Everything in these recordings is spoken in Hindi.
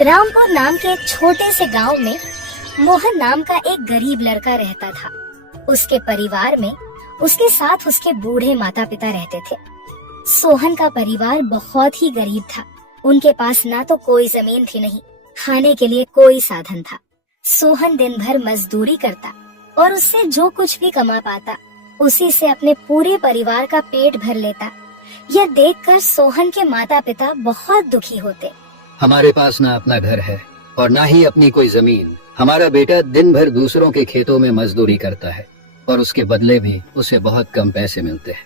रामपुर नाम के एक छोटे से गांव में मोहन नाम का एक गरीब लड़का रहता था। उसके परिवार में उसके साथ उसके बूढ़े माता पिता रहते थे। सोहन का परिवार बहुत ही गरीब था। उनके पास ना तो कोई जमीन थी, नहीं खाने के लिए कोई साधन था। सोहन दिन भर मजदूरी करता और उससे जो कुछ भी कमा पाता उसी से अपने पूरे परिवार का पेट भर लेता। यह देखकर सोहन के माता पिता बहुत दुखी होते। हमारे पास ना अपना घर है और ना ही अपनी कोई जमीन। हमारा बेटा दिन भर दूसरों के खेतों में मजदूरी करता है और उसके बदले भी उसे बहुत कम पैसे मिलते हैं।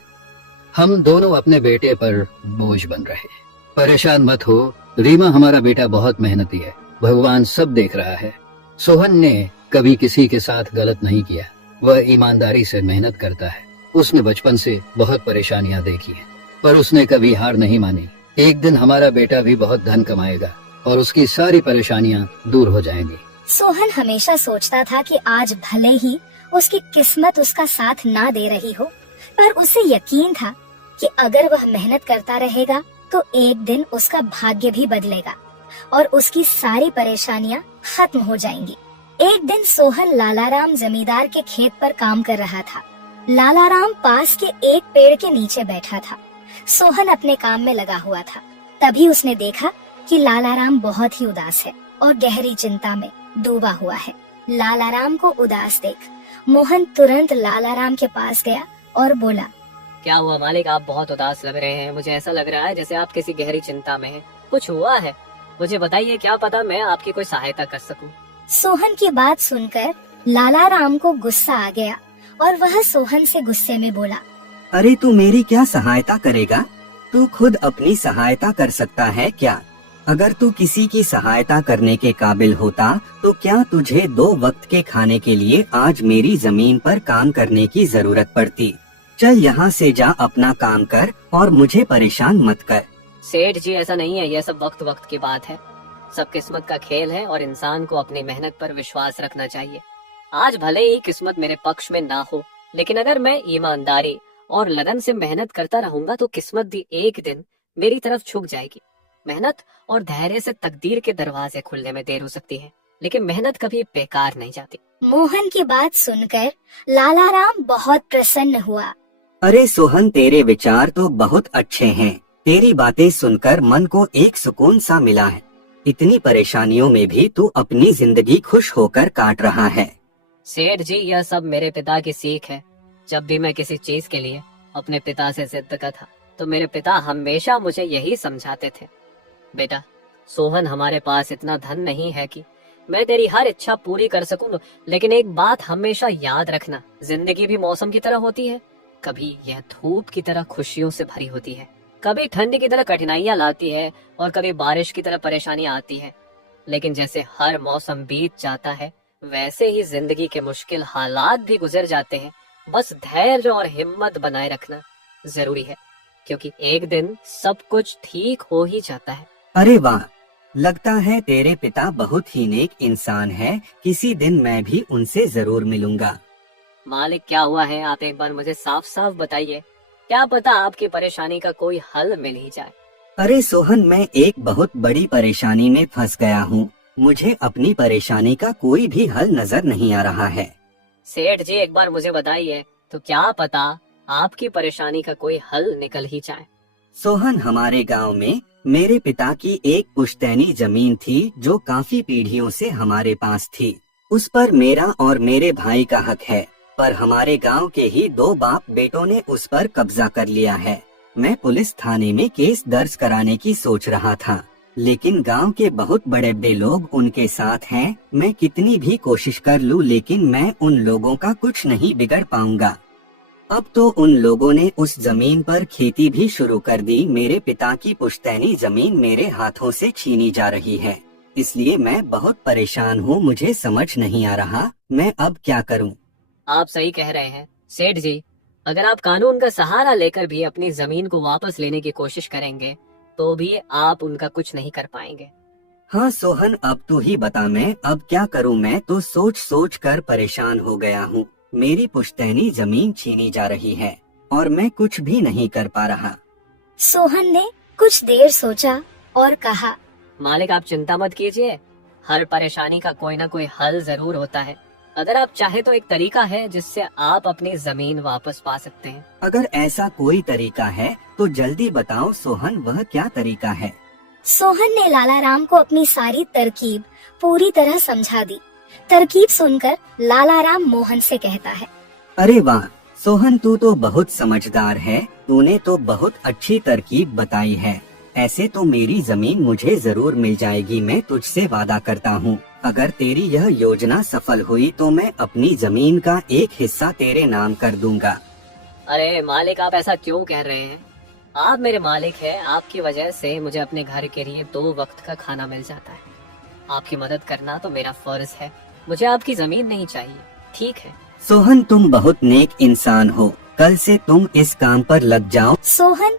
हम दोनों अपने बेटे पर बोझ बन रहे हैं। परेशान मत हो रीमा, हमारा बेटा बहुत मेहनती है, भगवान सब देख रहा है। सोहन ने कभी किसी के साथ गलत नहीं किया, वह ईमानदारी से मेहनत करता है। उसने बचपन से बहुत परेशानियां देखी हैं, पर उसने कभी हार नहीं मानी। एक दिन हमारा बेटा भी बहुत धन कमाएगा और उसकी सारी परेशानियां दूर हो जाएंगी। सोहन हमेशा सोचता था कि आज भले ही उसकी किस्मत उसका साथ ना दे रही हो, पर उसे यकीन था कि अगर वह मेहनत करता रहेगा तो एक दिन उसका भाग्य भी बदलेगा और उसकी सारी परेशानियां खत्म हो जाएंगी। एक दिन सोहन लालाराम जमींदार के खेत पर काम कर रहा था। लालाराम पास के एक पेड़ के नीचे बैठा था। सोहन अपने काम में लगा हुआ था। तभी उसने देखा कि लालाराम बहुत ही उदास है और गहरी चिंता में डूबा हुआ है। लालाराम को उदास देख मोहन तुरंत लालाराम के पास गया और बोला, क्या हुआ मालिक, आप बहुत उदास लग रहे हैं। मुझे ऐसा लग रहा है जैसे आप किसी गहरी चिंता में हैं। कुछ हुआ है? मुझे बताइए, क्या पता मैं आपकी कोई सहायता कर सकूं। सोहन की बात सुनकर लालाराम को गुस्सा आ गया और वह सोहन से गुस्से में बोला, अरे तू मेरी क्या सहायता करेगा? तू खुद अपनी सहायता कर सकता है क्या? अगर तू किसी की सहायता करने के काबिल होता तो क्या तुझे 2 वक्त के खाने के लिए आज मेरी जमीन पर काम करने की जरूरत पड़ती? चल यहाँ से जा, अपना काम कर और मुझे परेशान मत कर। सेठ जी, ऐसा नहीं है, यह सब वक्त वक्त की बात है। सब किस्मत का खेल है और इंसान को अपनी मेहनत पर विश्वास रखना चाहिए। आज भले ही किस्मत मेरे पक्ष में ना हो, लेकिन अगर मैं ईमानदारी और लगन से मेहनत करता रहूंगा तो किस्मत भी एक दिन मेरी तरफ झुक जाएगी। मेहनत और धैर्य से तकदीर के दरवाजे खुलने में देर हो सकती है, लेकिन मेहनत कभी बेकार नहीं जाती। मोहन की बात सुनकर लालाराम बहुत प्रसन्न हुआ। अरे सोहन, तेरे विचार तो बहुत अच्छे हैं। तेरी बातें सुनकर मन को एक सुकून सा मिला है। इतनी परेशानियों में भी तू अपनी जिंदगी खुश होकर काट रहा है। सेठ जी, यह सब मेरे पिता की सीख है। जब भी मैं किसी चीज के लिए अपने पिता से जिद करता था तो मेरे पिता हमेशा मुझे यही समझाते थे, बेटा सोहन, हमारे पास इतना धन नहीं है कि मैं तेरी हर इच्छा पूरी कर सकूं, लेकिन एक बात हमेशा याद रखना, जिंदगी भी मौसम की तरह होती है। कभी यह धूप की तरह खुशियों से भरी होती है, कभी ठंड की तरह कठिनाइयां लाती है और कभी बारिश की तरह परेशानियां आती है। लेकिन जैसे हर मौसम बीत जाता है वैसे ही जिंदगी के मुश्किल हालात भी गुजर जाते हैं। बस धैर्य और हिम्मत बनाए रखना जरूरी है, क्योंकि एक दिन सब कुछ ठीक हो ही जाता है। अरे वाह, लगता है तेरे पिता बहुत ही नेक इंसान है। किसी दिन मैं भी उनसे जरूर मिलूंगा। मालिक, क्या हुआ है? आप एक बार मुझे साफ साफ बताइए, क्या पता आपकी परेशानी का कोई हल मिल ही जाए। अरे सोहन, मैं एक बहुत बड़ी परेशानी में फंस गया हूँ। मुझे अपनी परेशानी का कोई भी हल नजर नहीं आ रहा है। सेठ जी, एक बार मुझे बताइए, तो क्या पता आपकी परेशानी का कोई हल निकल ही जाए। सोहन, हमारे गांव में मेरे पिता की एक पुश्तैनी जमीन थी जो काफी पीढ़ियों से हमारे पास थी। उस पर मेरा और मेरे भाई का हक है, पर हमारे गांव के ही 2 बाप बेटों ने उस पर कब्जा कर लिया है। मैं पुलिस थाने में केस दर्ज कराने की सोच रहा था, लेकिन गांव के बहुत बड़े बड़े लोग उनके साथ हैं। मैं कितनी भी कोशिश कर लूं, लेकिन मैं उन लोगों का कुछ नहीं बिगड़ पाऊंगा। अब तो उन लोगों ने उस जमीन पर खेती भी शुरू कर दी। मेरे पिता की पुश्तैनी जमीन मेरे हाथों से छीनी जा रही है, इसलिए मैं बहुत परेशान हूँ। मुझे समझ नहीं आ रहा मैं अब क्या करूँ। आप सही कह रहे हैं सेठ जी, अगर आप कानून का सहारा लेकर भी अपनी जमीन को वापस लेने की कोशिश करेंगे तो भी आप उनका कुछ नहीं कर पाएंगे। हाँ सोहन, अब तू ही बता मैं अब क्या करूँ। मैं तो सोच सोच कर परेशान हो गया हूँ। मेरी पुश्तैनी जमीन छीनी जा रही है और मैं कुछ भी नहीं कर पा रहा। सोहन ने कुछ देर सोचा और कहा, मालिक आप चिंता मत कीजिए, हर परेशानी का कोई ना कोई हल जरूर होता है। अगर आप चाहे तो एक तरीका है जिससे आप अपनी जमीन वापस पा सकते हैं। अगर ऐसा कोई तरीका है तो जल्दी बताओ सोहन, वह क्या तरीका है? सोहन ने लाला राम को अपनी सारी तरकीब पूरी तरह समझा दी। तरकीब सुनकर लाला राम मोहन से कहता है, अरे वाह सोहन, तू तो बहुत समझदार है, तूने तो बहुत अच्छी तरकीब बताई है। ऐसे तो मेरी जमीन मुझे जरूर मिल जाएगी, मैं तुझसे वादा करता हूँ। अगर तेरी यह योजना सफल हुई तो मैं अपनी जमीन का एक हिस्सा तेरे नाम कर दूंगा। अरे मालिक आप ऐसा क्यों कह रहे हैं? आप मेरे मालिक हैं, आपकी वजह से मुझे अपने घर के लिए 2 वक्त का खाना मिल जाता है। आपकी मदद करना तो मेरा फर्ज है, मुझे आपकी जमीन नहीं चाहिए, ठीक है? सोहन तुम बहुत नेक इंसान हो, कल से तुम इस काम पर लग जाओ। सोहन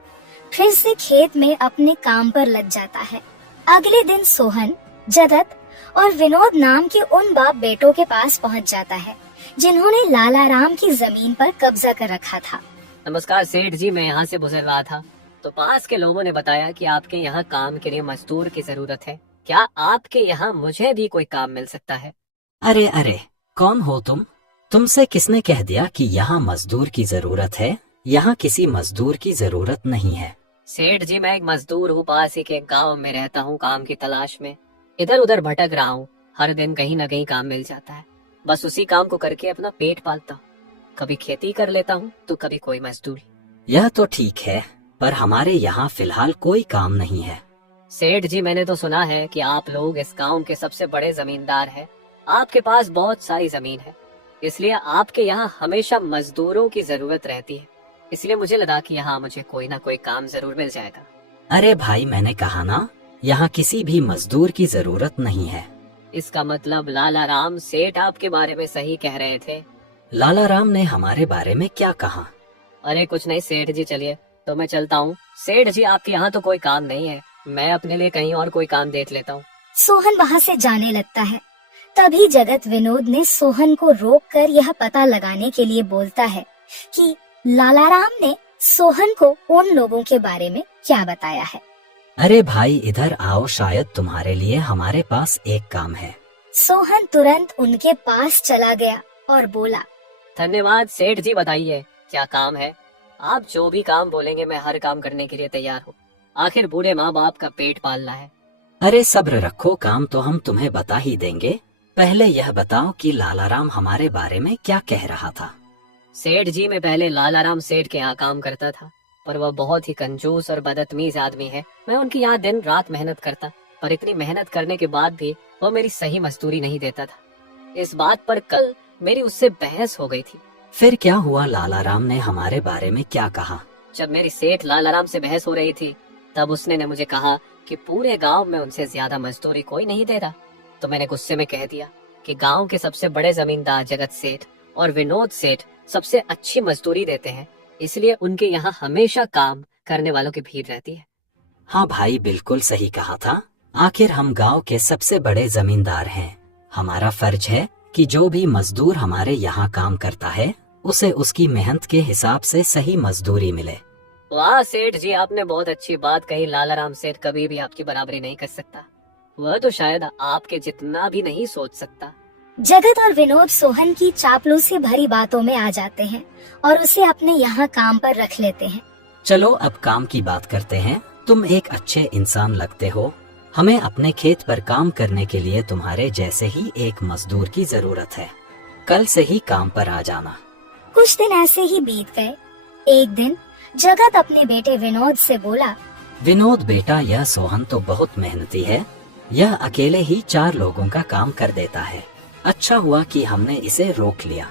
फिर से खेत में अपने काम पर लग जाता है। अगले दिन सोहन जगत और विनोद नाम के उन बाप बेटों के पास पहुंच जाता है जिन्होंने लाला राम की जमीन पर कब्जा कर रखा था। नमस्कार सेठ जी, मैं यहाँ से गुजर रहा था तो पास के लोगों ने बताया कि आपके यहाँ काम के लिए मजदूर की जरूरत है। क्या आपके यहाँ मुझे भी कोई काम मिल सकता है? अरे अरे, कौन हो तुम? तुमसे किसने कह दिया कि यहाँ मजदूर की जरूरत है? यहाँ किसी मजदूर की जरूरत नहीं है। सेठ जी मैं एक मजदूर हूँ, पास ही के गांव में रहता हूँ, काम की तलाश में इधर उधर भटक रहा हूँ। हर दिन कहीं न कहीं काम मिल जाता है, बस उसी काम को करके अपना पेट पालता हूँ। कभी खेती कर लेता हूँ तो कभी कोई मजदूरी। यह तो ठीक है, पर हमारे यहाँ फिलहाल कोई काम नहीं है। सेठ जी मैंने तो सुना है कि आप लोग इस गांव के सबसे बड़े जमींदार हैं, आपके पास बहुत सारी जमीन है, इसलिए आपके यहाँ हमेशा मजदूरों की जरूरत रहती है। इसलिए मुझे लगा कि यहाँ मुझे कोई ना कोई काम जरूर मिल जाएगा। अरे भाई, मैंने कहा ना, यहाँ किसी भी मजदूर की जरूरत नहीं है। इसका मतलब लाला राम सेठ आपके बारे में सही कह रहे थे? लाला राम ने हमारे बारे में क्या कहा? अरे कुछ नहीं सेठ जी, चलिए तो मैं चलता हूँ। सेठ जी आपके यहाँ तो कोई काम नहीं है, मैं अपने लिए कहीं और कोई काम देख लेता हूँ। सोहन वहाँ से जाने लगता है। तभी जगत विनोद ने सोहन को रोककर यह पता लगाने के लिए बोलता है कि लाला राम ने सोहन को उन लोगों के बारे में क्या बताया है। अरे भाई इधर आओ, शायद तुम्हारे लिए हमारे पास एक काम है। सोहन तुरंत उनके पास चला गया और बोला, धन्यवाद सेठ जी, बताइए क्या काम है? आप जो भी काम बोलेंगे मैं हर काम करने के लिए तैयार हूँ, आखिर बूढ़े माँ बाप का पेट पालना है। अरे सब्र रखो, काम तो हम तुम्हें बता ही देंगे। पहले यह बताओ कि लाला राम हमारे बारे में क्या कह रहा था। सेठ जी मैं पहले लाला राम सेठ के यहाँ काम करता था, पर वह बहुत ही कंजूस और बदतमीज आदमी है। मैं उनके यहाँ दिन रात मेहनत करता, पर इतनी मेहनत करने के बाद भी वह मेरी सही मजदूरी नहीं देता था। इस बात पर कल मेरी उससे बहस हो गई थी। फिर क्या हुआ? लाला राम ने हमारे बारे में क्या कहा? जब मेरी सेठ लाला राम से बहस हो रही थी तब उसने ने मुझे कहा कि पूरे गांव में उनसे ज्यादा मजदूरी कोई नहीं दे रहा। तो मैंने गुस्से में कह दिया कि गांव के सबसे बड़े जमींदार जगत सेठ और विनोद सेठ सबसे अच्छी मजदूरी देते हैं, इसलिए उनके यहाँ हमेशा काम करने वालों की भीड़ रहती है। हाँ भाई, बिल्कुल सही कहा था। आखिर हम गांव के सबसे बड़े जमींदार हैं। हमारा फर्ज है कि जो भी मजदूर हमारे यहाँ काम करता है उसे उसकी मेहनत के हिसाब से सही मजदूरी मिले। वाह सेठ जी, आपने बहुत अच्छी बात कही। लाला राम सेठ कभी भी आपकी बराबरी नहीं कर सकता, वह तो शायद आपके जितना भी नहीं सोच सकता। जगत और विनोद सोहन की चापलूसी भरी बातों में आ जाते हैं और उसे अपने यहाँ काम पर रख लेते हैं। चलो अब काम की बात करते हैं। तुम एक अच्छे इंसान लगते हो, हमें अपने खेत पर काम करने के लिए तुम्हारे जैसे ही एक मजदूर की जरूरत है। कल से ही काम पर आ जाना। कुछ दिन ऐसे ही बीत गए। एक दिन जगत अपने बेटे विनोद से बोला, विनोद बेटा, यह सोहन तो बहुत मेहनती है, यह अकेले ही 4 लोगों का काम कर देता है। अच्छा हुआ कि हमने इसे रोक लिया।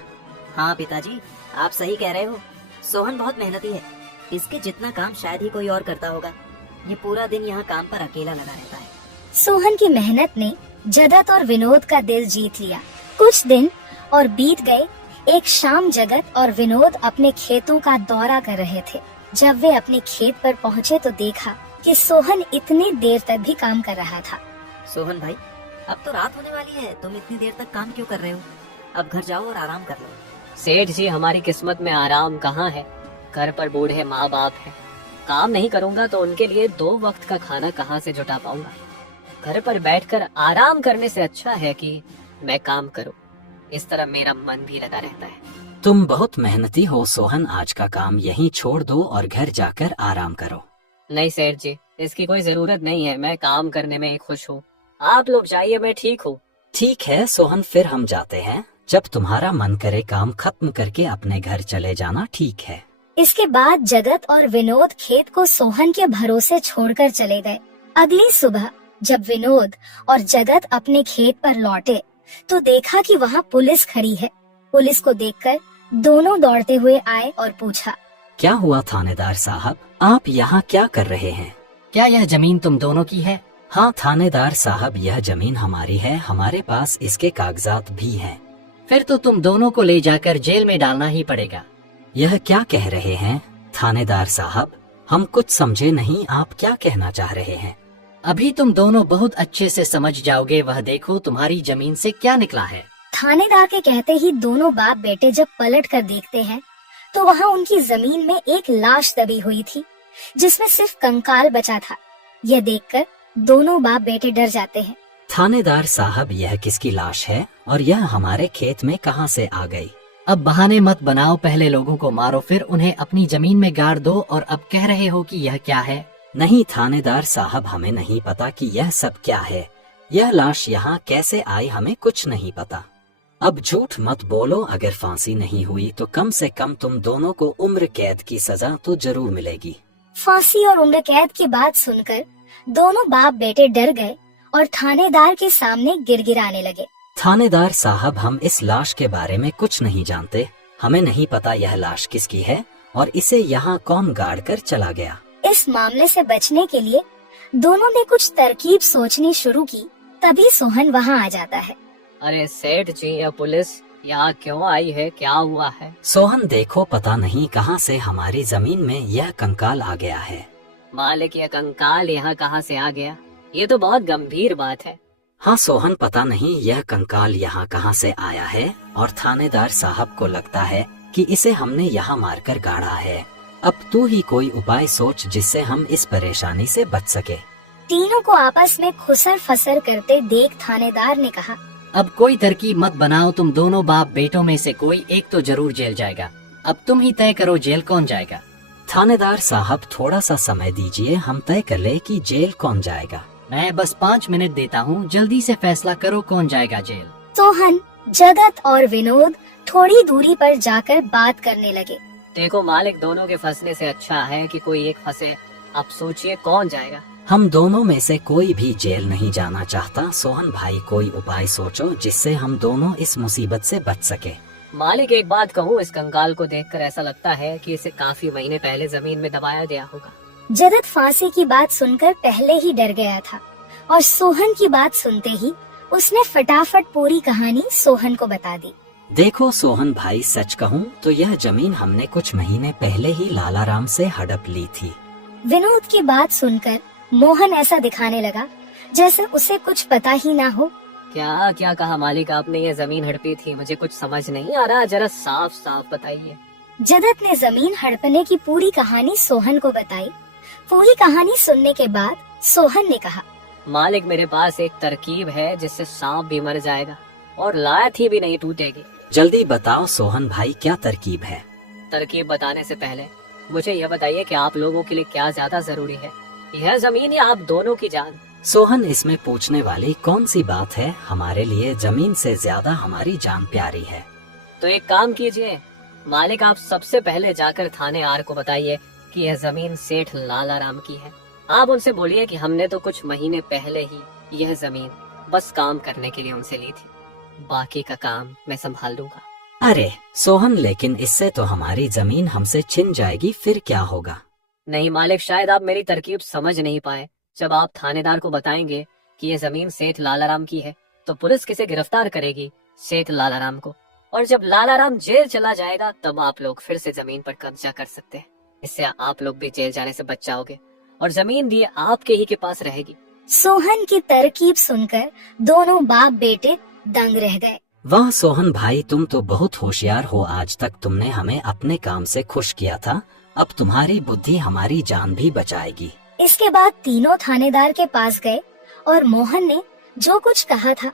हाँ पिताजी, आप सही कह रहे हो। सोहन बहुत मेहनती है, इसके जितना काम शायद ही कोई और करता होगा। ये पूरा दिन यहाँ काम पर अकेला लगा रहता है। सोहन की मेहनत ने जगत और विनोद का दिल जीत लिया। कुछ दिन और बीत गए। एक शाम जगत और विनोद अपने खेतों का दौरा कर रहे थे। जब वे अपने खेत पर पहुँचे तो देखा कि सोहन इतनी देर तक भी काम कर रहा था। सोहन भाई, अब तो रात होने वाली है, तुम इतनी देर तक काम क्यों कर रहे हो? अब घर जाओ और आराम कर लो। सेठ जी, हमारी किस्मत में आराम कहाँ है? घर पर बूढ़े माँ बाप हैं, काम नहीं करूँगा तो उनके लिए 2 वक्त का खाना कहाँ से जुटा पाऊंगा? घर पर बैठकर आराम करने से अच्छा है कि मैं काम करूं। इस तरह मेरा मन भी लगा रहता है। तुम बहुत मेहनती हो सोहन, आज का काम यहीं छोड़ दो और घर जाकर आराम करो। नहीं सेठ जी, इसकी कोई जरूरत नहीं है। मैं काम करने में ही खुश हूँ। आप लोग जाइए, मैं ठीक हूँ। ठीक है सोहन, फिर हम जाते हैं। जब तुम्हारा मन करे काम खत्म करके अपने घर चले जाना, ठीक है। इसके बाद जगत और विनोद खेत को सोहन के भरोसे छोड़कर चले गए। अगली सुबह जब विनोद और जगत अपने खेत पर लौटे तो देखा कि वहाँ पुलिस खड़ी है। पुलिस को देखकर दोनों दौड़ते हुए आए और पूछा, क्या हुआ थानेदार साहब, आप यहाँ क्या कर रहे हैं? क्या यह जमीन तुम दोनों की है? हाँ थानेदार साहब, यह जमीन हमारी है, हमारे पास इसके कागजात भी हैं। फिर तो तुम दोनों को ले जाकर जेल में डालना ही पड़ेगा। यह क्या कह रहे हैं थानेदार साहब, हम कुछ समझे नहीं, आप क्या कहना चाह रहे हैं? अभी तुम दोनों बहुत अच्छे से समझ जाओगे। वह देखो तुम्हारी जमीन से क्या निकला है। थानेदार के कहते ही दोनों बाप बेटे जब पलट कर देखते हैं तो वहाँ उनकी जमीन में एक लाश दबी हुई थी जिसमें सिर्फ कंकाल बचा था। यह देखकर दोनों बाप बेटे डर जाते हैं। थानेदार साहब, यह किसकी लाश है और यह हमारे खेत में कहाँ से आ गई? अब बहाने मत बनाओ, पहले लोगों को मारो फिर उन्हें अपनी जमीन में गाड़ दो और अब कह रहे हो कि यह क्या है? नहीं थानेदार साहब, हमें नहीं पता कि यह सब क्या है। यह लाश यहाँ कैसे आई हमें कुछ नहीं पता। अब झूठ मत बोलो, अगर फांसी नहीं हुई तो कम से कम तुम दोनों को उम्र कैद की सजा तो जरूर मिलेगी। फांसी और उम्र कैद की बात सुनकर दोनों बाप बेटे डर गए और थानेदार के सामने गिड़गिड़ाने लगे। थानेदार साहब, हम इस लाश के बारे में कुछ नहीं जानते। हमें नहीं पता यह लाश किसकी है और इसे यहाँ कौन गाड़ कर चला गया। इस मामले से बचने के लिए दोनों ने कुछ तरकीब सोचनी शुरू की। तभी सोहन वहाँ आ जाता है। अरे सेठ जी, यह पुलिस यहाँ क्यों आई है? क्या हुआ है? सोहन देखो, पता नहीं कहाँ से हमारी जमीन में यह कंकाल आ गया है। मालिक, यह कंकाल यहाँ कहाँ से आ गया? ये तो बहुत गंभीर बात है। हाँ सोहन, पता नहीं यह कंकाल यहाँ कहाँ से आया है और थानेदार साहब को लगता है कि इसे हमने यहाँ मारकर गाड़ा है। अब तू ही कोई उपाय सोच जिससे हम इस परेशानी से बच सके। तीनों को आपस में खुसर फसर करते देख थानेदार ने कहा, अब कोई तरकीब मत बनाओ, तुम दोनों बाप बेटों में से कोई एक तो जरूर जेल जाएगा। अब तुम ही तय करो जेल कौन जाएगा। थानेदार साहब, थोड़ा सा समय दीजिए, हम तय कर ले कि जेल कौन जाएगा। मैं बस 5 मिनट देता हूँ, जल्दी से फैसला करो कौन जाएगा जेल। सोहन, जगत और विनोद थोड़ी दूरी पर जाकर बात करने लगे। देखो मालिक, दोनों के फंसने से अच्छा है कि कोई एक फंसे। अब सोचिए कौन जाएगा। हम दोनों में से कोई भी जेल नहीं जाना चाहता। सोहन भाई, कोई उपाय सोचो जिससे हम दोनों इस मुसीबत से बच सके। मालिक, एक बात कहूँ, इस कंकाल को देखकर ऐसा लगता है कि इसे काफी महीने पहले जमीन में दबाया गया होगा। जगत फांसी की बात सुनकर पहले ही डर गया था और सोहन की बात सुनते ही उसने फटाफट पूरी कहानी सोहन को बता दी। देखो सोहन भाई, सच कहूँ तो यह जमीन हमने कुछ महीने पहले ही लालाराम से हड़प ली थी। विनोद की बात सुनकर मोहन ऐसा दिखाने लगा जैसे उसे कुछ पता ही ना हो। क्या क्या कहा मालिक आपने? ये जमीन हड़पी थी, मुझे कुछ समझ नहीं आ रहा, जरा साफ साफ बताइए। जगत ने जमीन हड़पने की पूरी कहानी सोहन को बताई। पूरी कहानी सुनने के बाद सोहन ने कहा, मालिक, मेरे पास एक तरकीब है जिससे सांप भी मर जाएगा और लाठी भी नहीं टूटेगी। जल्दी बताओ सोहन भाई, क्या तरकीब है? तरकीब बताने से पहले मुझे यह बताइए कि आप लोगों के लिए क्या ज्यादा जरूरी है, यह जमीन या आप दोनों की जान? सोहन, इसमें पूछने वाली कौन सी बात है? हमारे लिए जमीन से ज्यादा हमारी जान प्यारी है। तो एक काम कीजिए मालिक, आप सबसे पहले जाकर थाने आर को बताइए कि यह जमीन सेठ लालाराम की है। आप उनसे बोलिए कि हमने तो कुछ महीने पहले ही यह जमीन बस काम करने के लिए उनसे ली थी, बाकी का काम मैं संभाल लूंगा। अरे सोहन, लेकिन इससे तो हमारी जमीन हमसे छिन जाएगी, फिर क्या होगा? नहीं मालिक, शायद आप मेरी तरकीब समझ नहीं पाए। जब आप थानेदार को बताएंगे कि ये जमीन सेठ लालाराम की है तो पुलिस किसे गिरफ्तार करेगी? सेठ लालाराम को। और जब लालाराम जेल चला जाएगा तब आप लोग फिर से जमीन पर कब्जा कर सकते हैं। इससे आप लोग भी जेल जाने से बच जाओगे और जमीन भी आपके ही के पास रहेगी। सोहन की तरकीब सुनकर दोनों बाप बेटे दंग रह गए। वाह सोहन भाई, तुम तो बहुत होशियार हो। आज तक तुमने हमें अपने काम से खुश किया था, अब तुम्हारी बुद्धि हमारी जान भी बचाएगी। इसके बाद तीनों थानेदार के पास गए और मोहन ने जो कुछ कहा था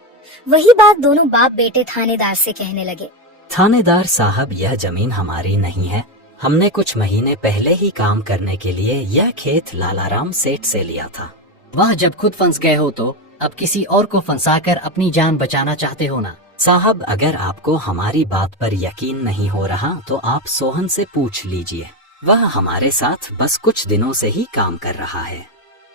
वही बात दोनों बाप बेटे थानेदार से कहने लगे। थानेदार साहब, यह जमीन हमारी नहीं है। हमने कुछ महीने पहले ही काम करने के लिए यह खेत लालाराम सेठ से लिया था। वह जब खुद फंस गए हो तो अब किसी और को फंसाकर अपनी जान बचाना चाहते हो ना? साहब, अगर आपको हमारी बात पर यकीन नहीं हो रहा तो आप सोहन से पूछ लीजिए। वह हमारे साथ बस कुछ दिनों से ही काम कर रहा है।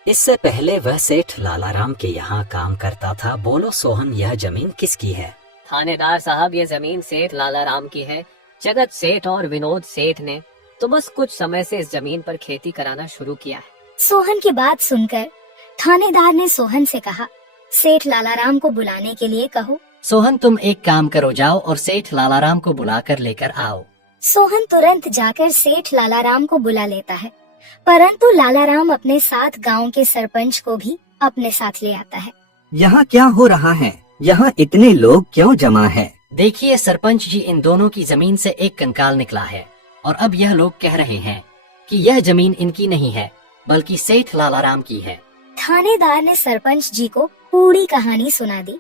इससे पहले वह सेठ लालाराम के यहाँ काम करता था। बोलो सोहन, यह जमीन किसकी है? थानेदार साहब, ये जमीन सेठ लालाराम की है। जगत सेठ और विनोद सेठ ने तो बस कुछ समय से इस जमीन पर खेती कराना शुरू किया है। सोहन की बात सुनकर थानेदार ने सोहन से कहा, सेठ लालाराम को बुलाने के लिए कहो। सोहन, तुम एक काम करो, जाओ और सेठ लालाराम को बुलाकर लेकर आओ। सोहन तुरंत जाकर सेठ लालाराम को बुला लेता है, परंतु लालाराम अपने साथ गांव के सरपंच को भी अपने साथ ले आता है। यहाँ क्या हो रहा है? यहाँ इतने लोग क्यों जमा है? देखिए सरपंच जी, इन दोनों की जमीन से एक कंकाल निकला है और अब यह लोग कह रहे हैं कि यह जमीन इनकी नहीं है बल्कि सेठ लालाराम की है। थानेदार ने सरपंच जी को पूरी कहानी सुना दी।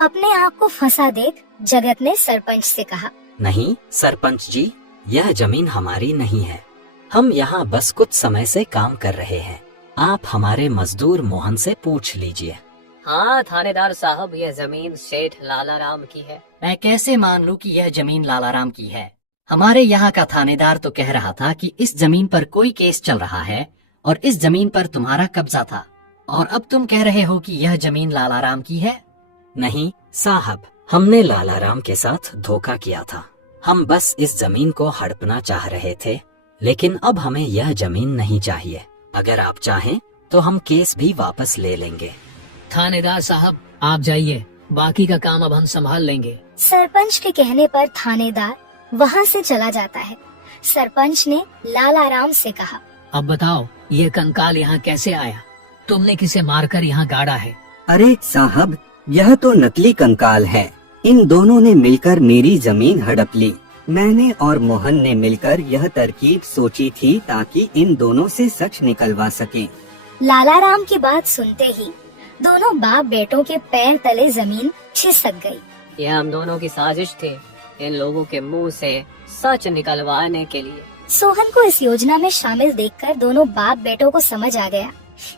अपने आप को फंसा देख जगत ने सरपंच से कहा, नहीं सरपंच जी, यह जमीन हमारी नहीं है। हम यहाँ बस कुछ समय से काम कर रहे हैं। आप हमारे मजदूर मोहन से पूछ लीजिए। हाँ थानेदार साहब, यह जमीन सेठ लालाराम की है। मैं कैसे मान लूं कि यह जमीन लालाराम की है? हमारे यहाँ का थानेदार तो कह रहा था कि इस जमीन पर कोई केस चल रहा है और इस जमीन पर तुम्हारा कब्जा था, और अब तुम कह रहे हो कि यह जमीन लालाराम की है। नहीं साहब, हमने लालाराम के साथ धोखा किया था। हम बस इस जमीन को हड़पना चाह रहे थे, लेकिन अब हमें यह जमीन नहीं चाहिए। अगर आप चाहें तो हम केस भी वापस ले लेंगे। थानेदार साहब, आप जाइए, बाकी का काम अब हम संभाल लेंगे। सरपंच के कहने पर थानेदार वहाँ से चला जाता है। सरपंच ने लालाराम से कहा, अब बताओ, ये कंकाल यहाँ कैसे आया? तुमने किसे मारकर यहाँ गाड़ा है? अरे साहब, यह तो नकली कंकाल है। इन दोनों ने मिलकर मेरी जमीन हड़प ली। मैंने और मोहन ने मिलकर यह तरकीब सोची थी ताकि इन दोनों से सच निकलवा सके। लालाराम की बात सुनते ही दोनों बाप बेटों के पैर तले जमीन खिसक गई। यह हम दोनों की साजिश थी, इन लोगों के मुंह से सच निकलवाने के लिए। सोहन को इस योजना में शामिल देखकर दोनों बाप बेटों को समझ आ गया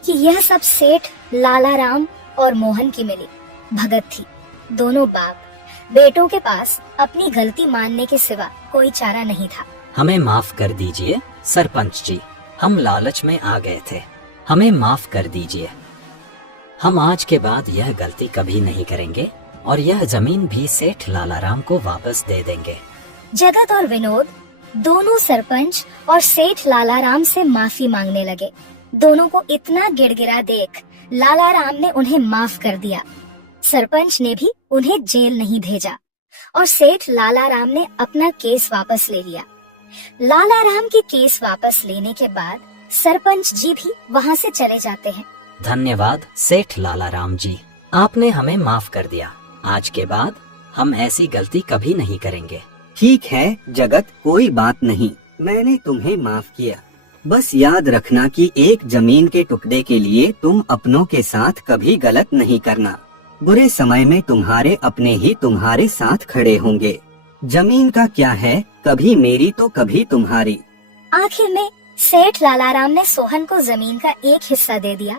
कि यह सब सेठ लालाराम और मोहन की मिली भगत थी। दोनों बाप बेटों के पास अपनी गलती मानने के सिवा कोई चारा नहीं था। हमें माफ कर दीजिए सरपंच जी, हम लालच में आ गए थे। हमें माफ कर दीजिए। हम आज के बाद यह गलती कभी नहीं करेंगे और यह जमीन भी सेठ लालाराम को वापस दे देंगे। जगत और विनोद दोनों सरपंच और सेठ लालाराम से माफी मांगने लगे। दोनों को इतना गिड़गिड़ा देख लालाराम ने उन्हें माफ कर दिया। सरपंच ने भी उन्हें जेल नहीं भेजा और सेठ लालाराम ने अपना केस वापस ले लिया। लालाराम के केस वापस लेने के बाद सरपंच जी भी वहाँ से चले जाते हैं। धन्यवाद सेठ लालाराम जी, आपने हमें माफ कर दिया। आज के बाद हम ऐसी गलती कभी नहीं करेंगे। ठीक है जगत, कोई बात नहीं, मैंने तुम्हें माफ किया। बस याद रखना कि एक जमीन के टुकड़े के लिए तुम अपनों के साथ कभी गलत नहीं करना। बुरे समय में तुम्हारे अपने ही तुम्हारे साथ खड़े होंगे। जमीन का क्या है, कभी मेरी तो कभी तुम्हारी। आखिर में सेठ लालाराम ने सोहन को जमीन का एक हिस्सा दे दिया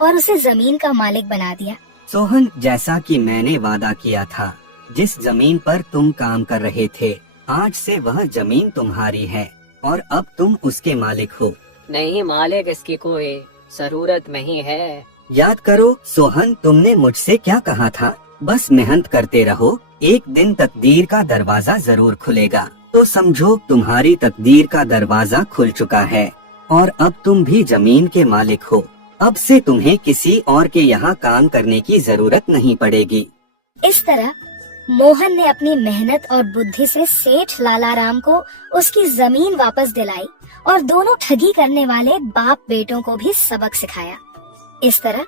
और उसे जमीन का मालिक बना दिया। सोहन, जैसा कि मैंने वादा किया था, जिस जमीन पर तुम काम कर रहे थे, आज से वह जमीन तुम्हारी है और अब तुम उसके मालिक हो। नहीं मालिक, इसकी कोई जरूरत नहीं है। याद करो सोहन, तुमने मुझसे क्या कहा था? बस मेहनत करते रहो, एक दिन तकदीर का दरवाजा जरूर खुलेगा। तो समझो तुम्हारी तकदीर का दरवाजा खुल चुका है और अब तुम भी जमीन के मालिक हो। अब से तुम्हें किसी और के यहाँ काम करने की जरूरत नहीं पड़ेगी। इस तरह मोहन ने अपनी मेहनत और बुद्धि से सेठ लालाराम को उसकी जमीन वापस दिलाई और दोनों ठगी करने वाले बाप बेटों को भी सबक सिखाया। इस तरह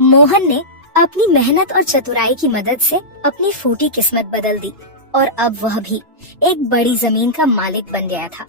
मोहन ने अपनी मेहनत और चतुराई की मदद से अपनी फूटी किस्मत बदल दी और अब वह भी एक बड़ी जमीन का मालिक बन गया था।